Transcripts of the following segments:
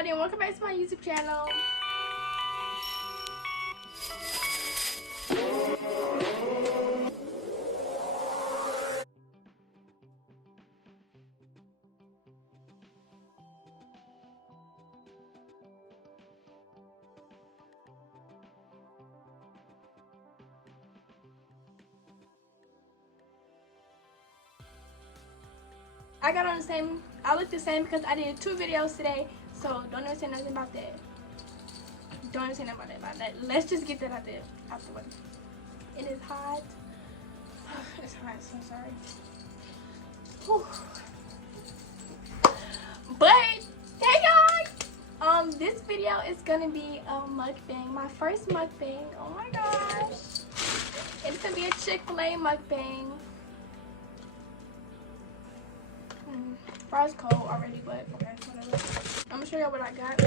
everybody, and welcome back to my YouTube channel. I got on the same, I look the same because I did 2 videos today, so don't even say nothing about that. Don't even say nothing about that. Let's just get that out the way. It is hot. It's hot, so sorry. Whew. But hey guys, this video is gonna be a mukbang, my first mukbang. Oh my gosh, it's gonna be a Chick-fil-A mukbang. Fries cold already, but okay, whatever. I'm gonna show y'all what I got.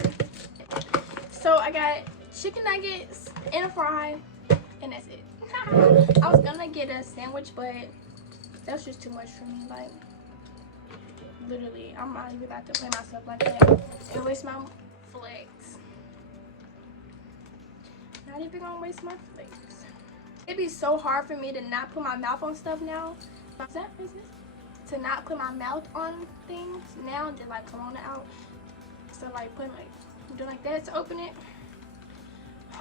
So I got chicken nuggets and a fry, and that's it. I was gonna get a sandwich, but that's just too much for me. Like, literally, I'm not even about to play myself like that and waste my flakes. Not even gonna waste my flakes. It'd be so hard for me to not put my mouth on stuff now. What's that business? To not put my mouth on things now and like corona out. So like putting like doing like that to open it.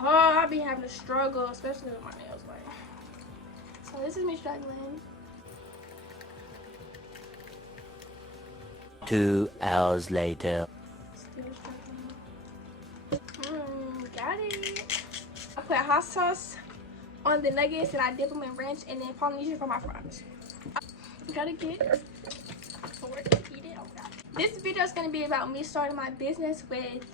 Oh, I be having to struggle, especially with my nails. Like, so this is me struggling. 2 hours later. Still struggling. Got it. I put hot sauce on the nuggets and I dip them in ranch and then Polynesian for my fries. Gotta get forward to eat it. Oh God. This video is gonna be about me starting my business with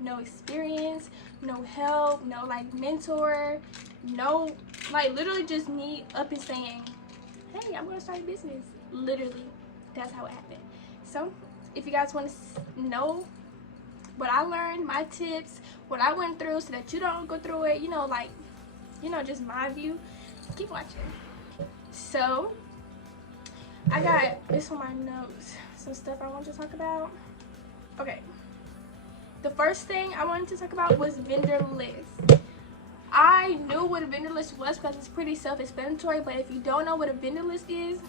no experience, no help, no like mentor, no like literally just me up and saying, hey, I'm gonna start a business. Literally, that's how it happened. So if you guys want to know what I learned, my tips, what I went through so that you don't go through it, like, just my view, keep watching. So I got this on my notes, some stuff I want to talk about. Okay, the first thing I wanted to talk about was vendor list. I knew what a vendor list was because it's pretty self-explanatory, but if you don't know what a vendor list is,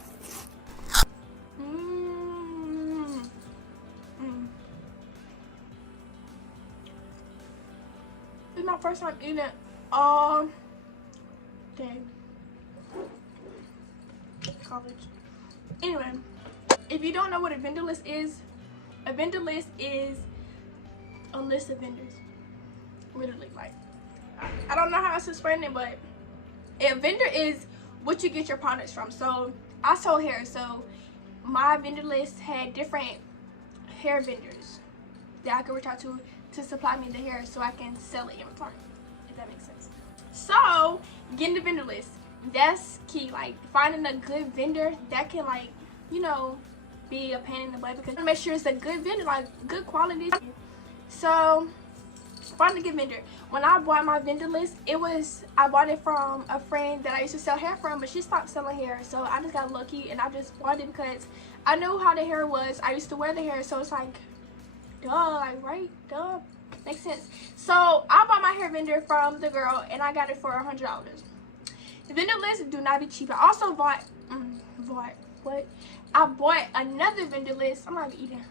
this is my first time eating it all day. College. Anyway, if you don't know what a vendor list is a list of vendors. Literally, like, I don't know how else to explain it, but a vendor is what you get your products from. So I sold hair, so my vendor list had different hair vendors that I could reach out to supply me the hair so I can sell it in return, if that makes sense. So getting the vendor list, that's key. Like, finding a good vendor that can, like, be a pain in the butt, because you want to make sure it's a good vendor, like good quality. So find a good vendor. When I bought my vendor list, I bought it from a friend that I used to sell hair from, but she stopped selling hair, so I just got lucky and I just bought it because I knew how the hair was. I used to wear the hair, so it's like, duh, like, right, duh, makes sense. So I bought my hair vendor from the girl and I got it for $100. The vendor lists do not be cheap. I also bought another vendor list. I'm not even eating.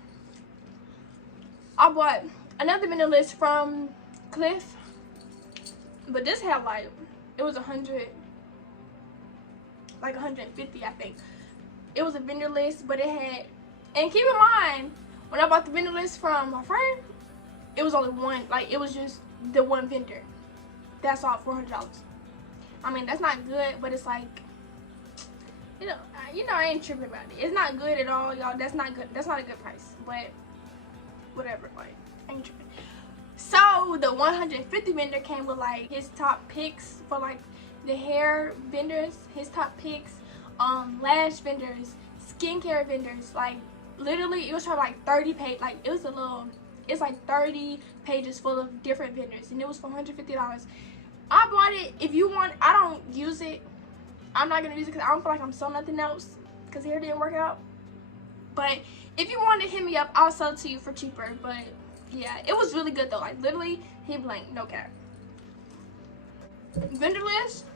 I bought another vendor list from Cliff, but this had like, it was 100, like 150, I think. It was a vendor list, but it had, and keep in mind, when I bought the vendor list from my friend, it was only one, like, it was just the one vendor. That's all, $400. I mean, that's not good, but it's like, I ain't tripping about it. It's not good at all, y'all. That's not good. That's not a good price, but whatever, like, I ain't tripping. So the 150 vendor came with like his top picks for like the hair vendors, his top picks, lash vendors, skincare vendors. Like, literally, it was for like 30 page. Like, it's like 30 pages full of different vendors, and it was for $150. I bought it. If you want, I don't use it. I'm not gonna use it because I don't feel like I'm selling nothing else because hair didn't work out. But if you want to hit me up, I'll sell it to you for cheaper. But yeah, it was really good though. Like literally, he blank, no cap. Vendor list,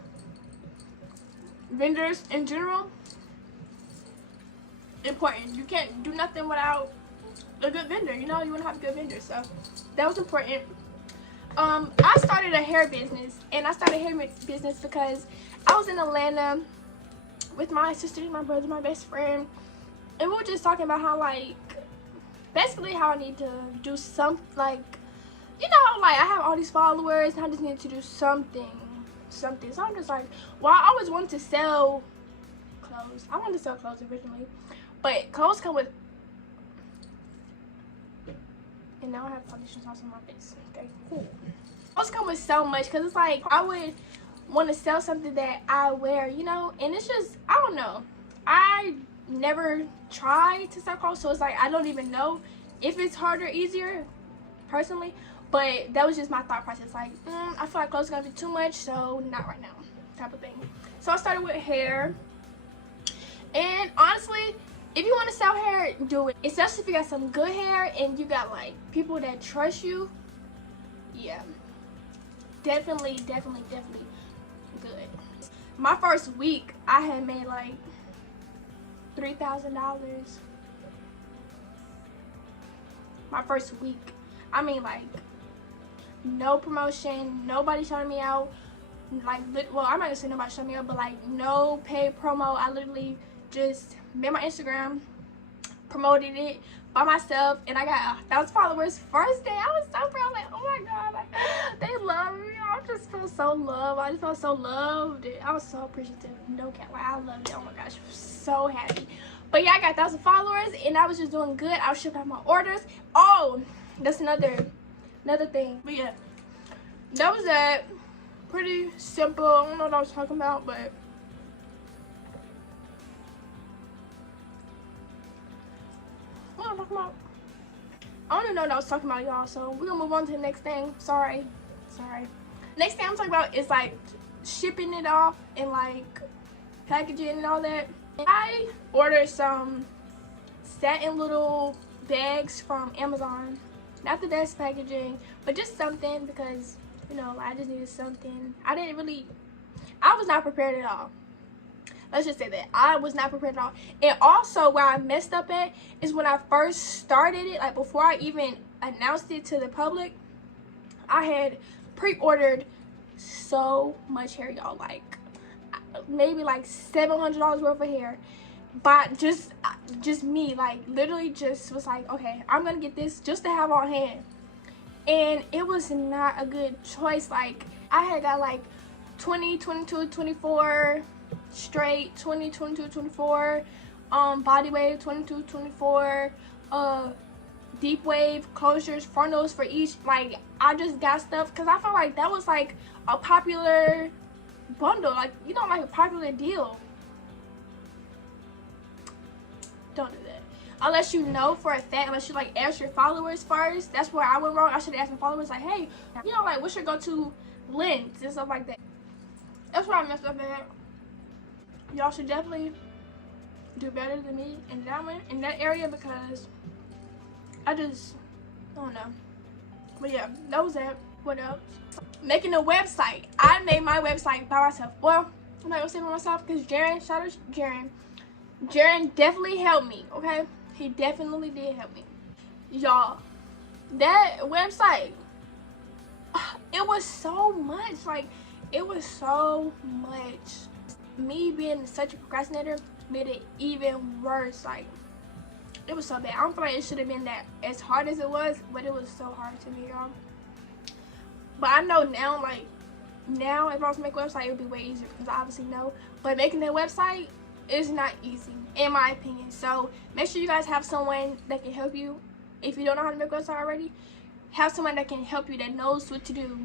vendors in general, important. You can't do nothing without a good vendor. You know, you want to have a good vendor. So that was important. I started a hair business, and I started a hair business because I was in Atlanta with my sister, my brother, my best friend, and we were just talking about how, like, basically how I need to do something, like, you know, like I have all these followers and I just need to do something. So I'm just like, well, I always wanted to sell clothes. I wanted to sell clothes originally, but clothes come with, and now I have foundation sauce on my face. Okay, cool. Clothes come with so much, because it's like I would want to sell something that I wear, you know, and it's just, I don't know. I never tried to sell clothes, so it's like I don't even know if it's harder or easier, personally. But that was just my thought process. Like, I feel like clothes are gonna be too much, so not right now, type of thing. So I started with hair, and honestly, if you want to sell hair, do it. Especially if you got some good hair and you got like people that trust you. Yeah, definitely good. My first week, I had made like $3,000. My first week, I mean, like, no promotion, nobody shouting me out. Like, well, I'm not gonna say nobody shouting me out, but like no paid promo. I literally just made my Instagram, promoted it by myself, and I got 1,000 followers first day. I was so proud, like, oh my god, like, they love me. I just felt so loved. I just felt so loved. I was so appreciative. No cap, like, I loved it. Oh my gosh, I was so happy. But yeah, I got 1,000 followers, and I was just doing good. I was shipping out my orders. Oh, that's another thing. But yeah, that was that. Pretty simple. I don't know what I was talking about, but what am I talking about? I don't even know what I was talking about, y'all. So we're gonna move on to the next thing. Sorry. Next thing I'm talking about is like shipping it off and like packaging and all that. I ordered some satin little bags from Amazon. Not the best packaging, but just something, because, you know, I just needed something. I was not prepared at all. Let's just say that. I was not prepared at all. And also, where I messed up at is when I first started it, like before I even announced it to the public, I had pre-ordered so much hair, y'all. Like, maybe like $700 worth of hair. But just me, like, literally just was like, okay, I'm gonna get this just to have on hand. And it was not a good choice. Like, I had got like 20, 22, 24 straight, 20, 22, 24 body wave, 22, 24 deep wave closures, frontals for each. Like, I just got stuff because I felt like that was like a popular bundle, like, you know, like a popular deal. Don't do that unless you know for a fact, unless you like ask your followers first. That's where I went wrong. I should have asked my followers, like, hey, you know, like, what's your go-to lens and stuff like that. That's where I messed up at. Y'all should definitely do better than me in that area, because I don't know. But yeah, that was it. What else? Making a website. I made my website by myself. Well, I'm not gonna say by myself, because Jaren, shout out to Jaren definitely helped me, okay? He definitely did help me. Y'all, that website, it was so much. Like, it was so much. Me being such a procrastinator made it even worse. Like, it was so bad. I don't feel like it should have been that as hard as it was, but it was so hard to me, y'all. But I know now, like, now if I was to make a website, it would be way easier, because I obviously know. But making that website is not easy, in my opinion. So make sure you guys have someone that can help you. If you don't know how to make a website already, have someone that can help you, that knows what to do.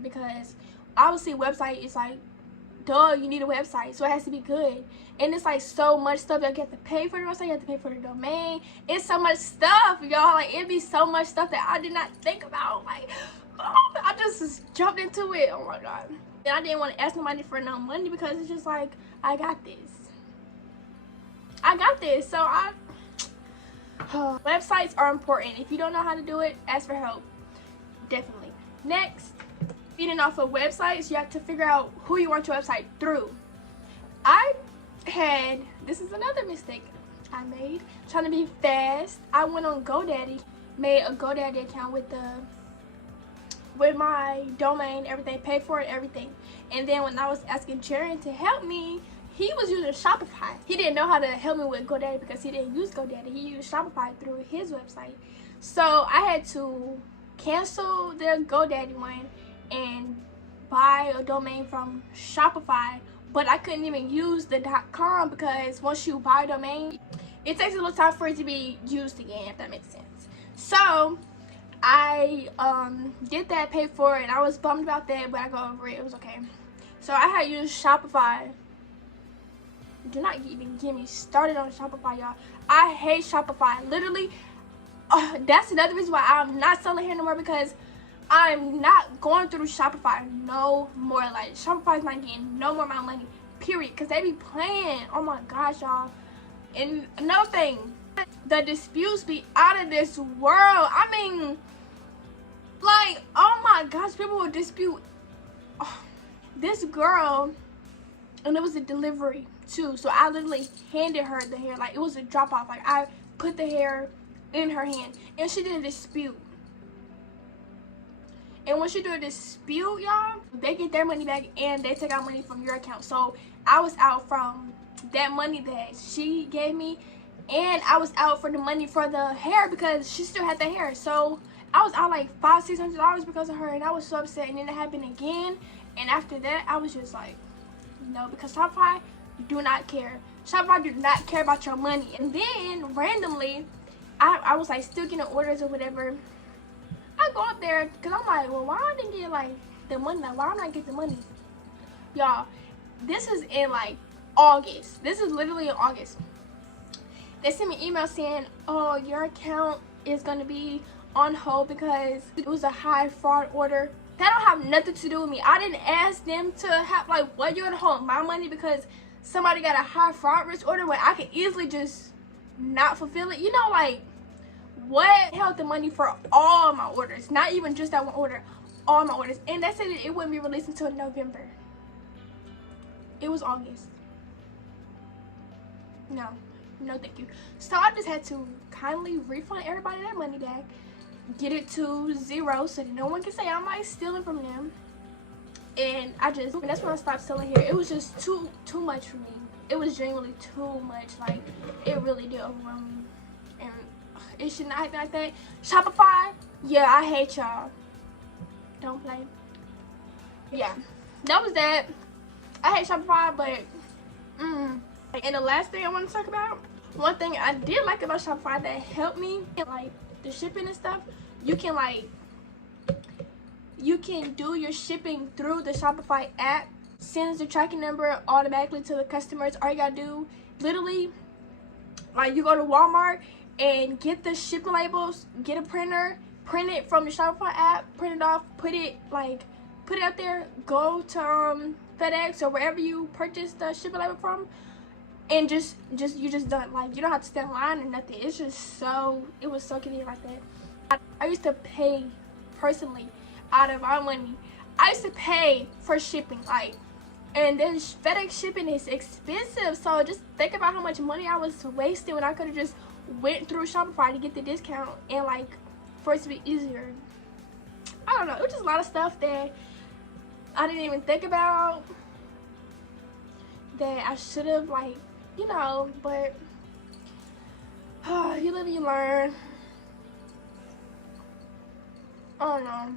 Because obviously website is like, duh, you need a website, so it has to be good. And it's like so much stuff. You have to pay for the website, you have to pay for the domain. It's so much stuff, y'all. Like, it'd be so much stuff that I did not think about. Like, oh, I just jumped into it. Oh my god. And I didn't want to ask nobody for no money, because it's just like, I got this. So Websites are important. If you don't know how to do it, ask for help. Definitely. Next, feeding off of websites, you have to figure out who you want your website through. This is another mistake I made, trying to be fast. I went on GoDaddy, made a GoDaddy account with my domain, everything, paid for it, everything. And then when I was asking Jaron to help me, he was using Shopify. He didn't know how to help me with GoDaddy because he didn't use GoDaddy. He used Shopify through his website. So I had to cancel the GoDaddy one and buy a domain from Shopify. But I couldn't even use the .com because once you buy a domain, it takes a little time for it to be used again, if that makes sense. So I did that, paid for it, and I was bummed about that, but I got over it. It was okay. So I had used Shopify. Do not even get me started on Shopify, y'all. I hate Shopify. Literally, that's another reason why I'm not selling here no more, because I'm not going through Shopify no more. Like, Shopify's not getting no more of my money, period, because they be playing. Oh my gosh, y'all. And another thing, the disputes be out of this world. I mean, like, oh my gosh, people will dispute. This girl, and it was a delivery too, so I literally handed her the hair. Like, it was a drop off. Like, I put the hair in her hand, and she did a dispute. And when she do a dispute, y'all, they get their money back and they take out money from your account. So I was out from that money that she gave me, and I was out for the money for the hair because she still had the hair. So I was out like $500-$600 because of her, and I was so upset. And then it happened again, and after that I was just like, no, because Shopify do not care. Shopify do not care about your money. And then randomly I was like still getting orders or whatever. I go up there because I'm like, well, why I didn't get like the money? Like, why don't I get the money? Y'all, this is in like August. This is literally in August. They sent me an email saying, oh, your account is going to be on hold because it was a high fraud order. That don't have nothing to do with me. I didn't ask them to have, like, what, you're going to hold my money because somebody got a high fraud risk order where I could easily just not fulfill it. You know, like, what held the money for all my orders? Not even just that one order, all my orders. And they said it wouldn't be released until November. It was August. No, thank you. So I just had to kindly refund everybody their money back, get it to zero so that no one can say I'm like stealing from them. And that's when I stopped selling here. It was just too much for me. It was genuinely too much. Like, it really did overwhelm me. And it should not be like that. Shopify, yeah, I hate y'all. Don't play. Yeah, that was that. I hate Shopify, but and the last thing I want to talk about, one thing I did like about Shopify that helped me, like the shipping and stuff, you can do your shipping through the Shopify app, sends the tracking number automatically to the customers. All you gotta do, literally, like, you go to Walmart and get the shipping labels, get a printer, print it from the Shopify app, print it off, put it up there, go to FedEx or wherever you purchase the shipping label from, and you're just done. Like, you don't have to stand in line or nothing. It's just it was so convenient like that. I used to pay personally out of our money. I used to pay for shipping, like, and then FedEx shipping is expensive. So just think about how much money I was wasting when I could have just went through Shopify to get the discount and, like, for it to be easier. I don't know. It was just a lot of stuff that I didn't even think about that I should have, like, you know, but you live and you learn. I don't know.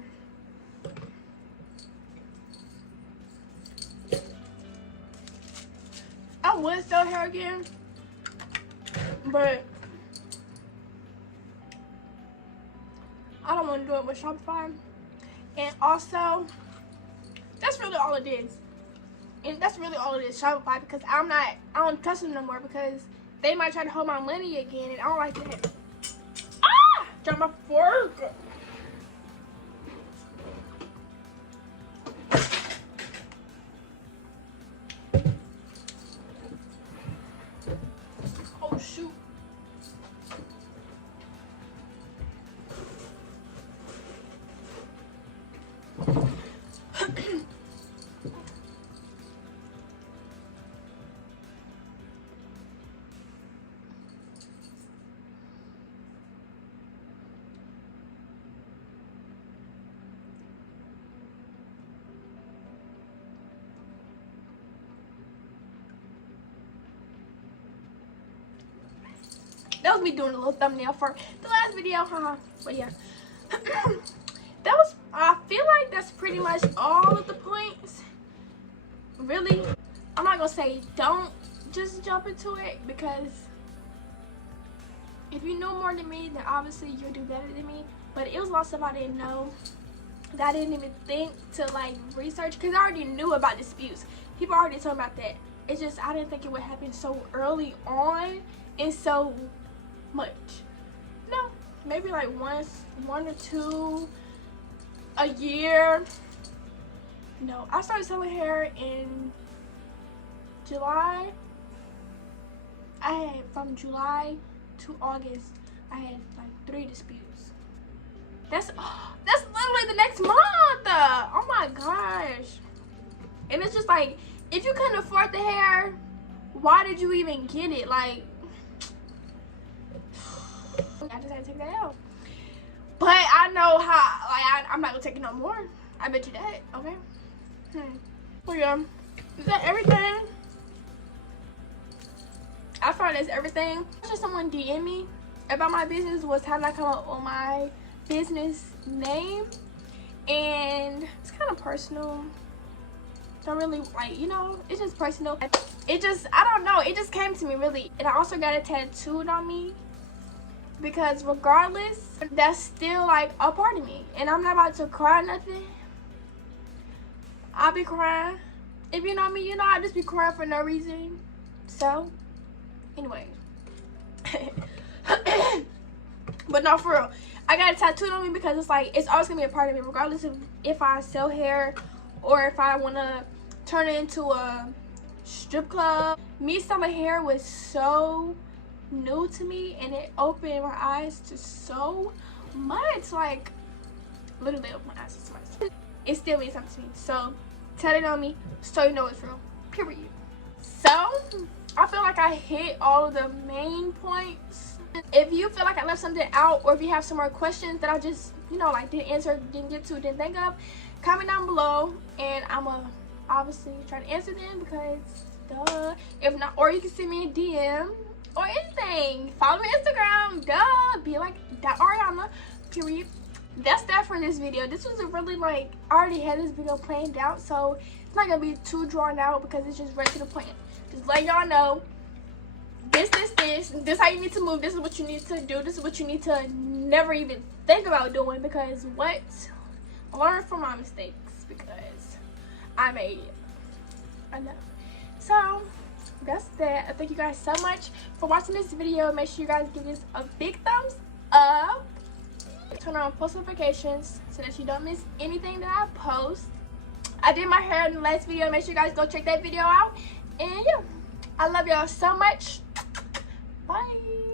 I would sell hair again, but I don't want to do it with Shopify. And also, that's really all it is. And that's really all it is, Shopify, because I don't trust them no more because they might try to hold my money again, and I don't like that. Ah! Drop my fork. Oh, shoot. That was me doing a little thumbnail for the last video, haha. But yeah, that was, I feel like that's pretty much all of the points. Really, I'm not gonna say don't just jump into it, because if you know more than me, then obviously you'll do better than me. But it was a lot of stuff I didn't know, that I didn't even think to like research, because I already knew about disputes. People already told me about that. It's just I didn't think it would happen so early on and so much. No, maybe like one or two a year. No, I started selling hair in July. I had, from July to August, I had like 3 disputes. That's literally the next month. Oh my gosh. And it's just like, if you couldn't afford the hair, why did you even get it? Like, I just had to take that out. But I know how, like, I'm not gonna take it no more. I bet you that, okay? So yeah, is that everything? I found that's everything. Just someone DM me about my business, was how did I come up with my business name, and it's kind of personal. Don't really, like, you know, it's just personal. It just, I don't know, it just came to me really. And I also got it tattooed on me, because regardless, that's still like a part of me, and I'm not about to cry or nothing. I'll be crying. If you know me, you know I just be crying for no reason. So anyway. But no, for real, I got it tattooed on me because it's like, it's always gonna be a part of me, regardless of if I sell hair or if I want to turn it into a strip club. Me selling hair was so new to me, and it opened my eyes to so much. Like, literally opened my eyes to so much. It still means something to me. So tell it on me so you know it's real, period. So I feel like I hit all of the main points. If you feel like I left something out, or if you have some more questions that I just, you know, like didn't answer, didn't get to, didn't think of, comment down below, and I'ma obviously try to answer them, because duh. If not, or you can send me a DM or anything. Follow me on Instagram, duh. Be like Ariana, period. That's that for this video. This was a really, like, I already had this video planned out, so it's not gonna be too drawn out, because it's just right to the point. Just let y'all know, this how you need to move, this is what you need to do, this is what you need to never even think about doing, because what? Learn from my mistakes, because I made enough. So that's that. Thank you guys so much for watching this video. Make sure you guys give this a big thumbs up. Turn on post notifications so that you don't miss anything that I post. I did my hair in the last video. Make sure you guys go check that video out. And yeah, I love y'all so much. Bye.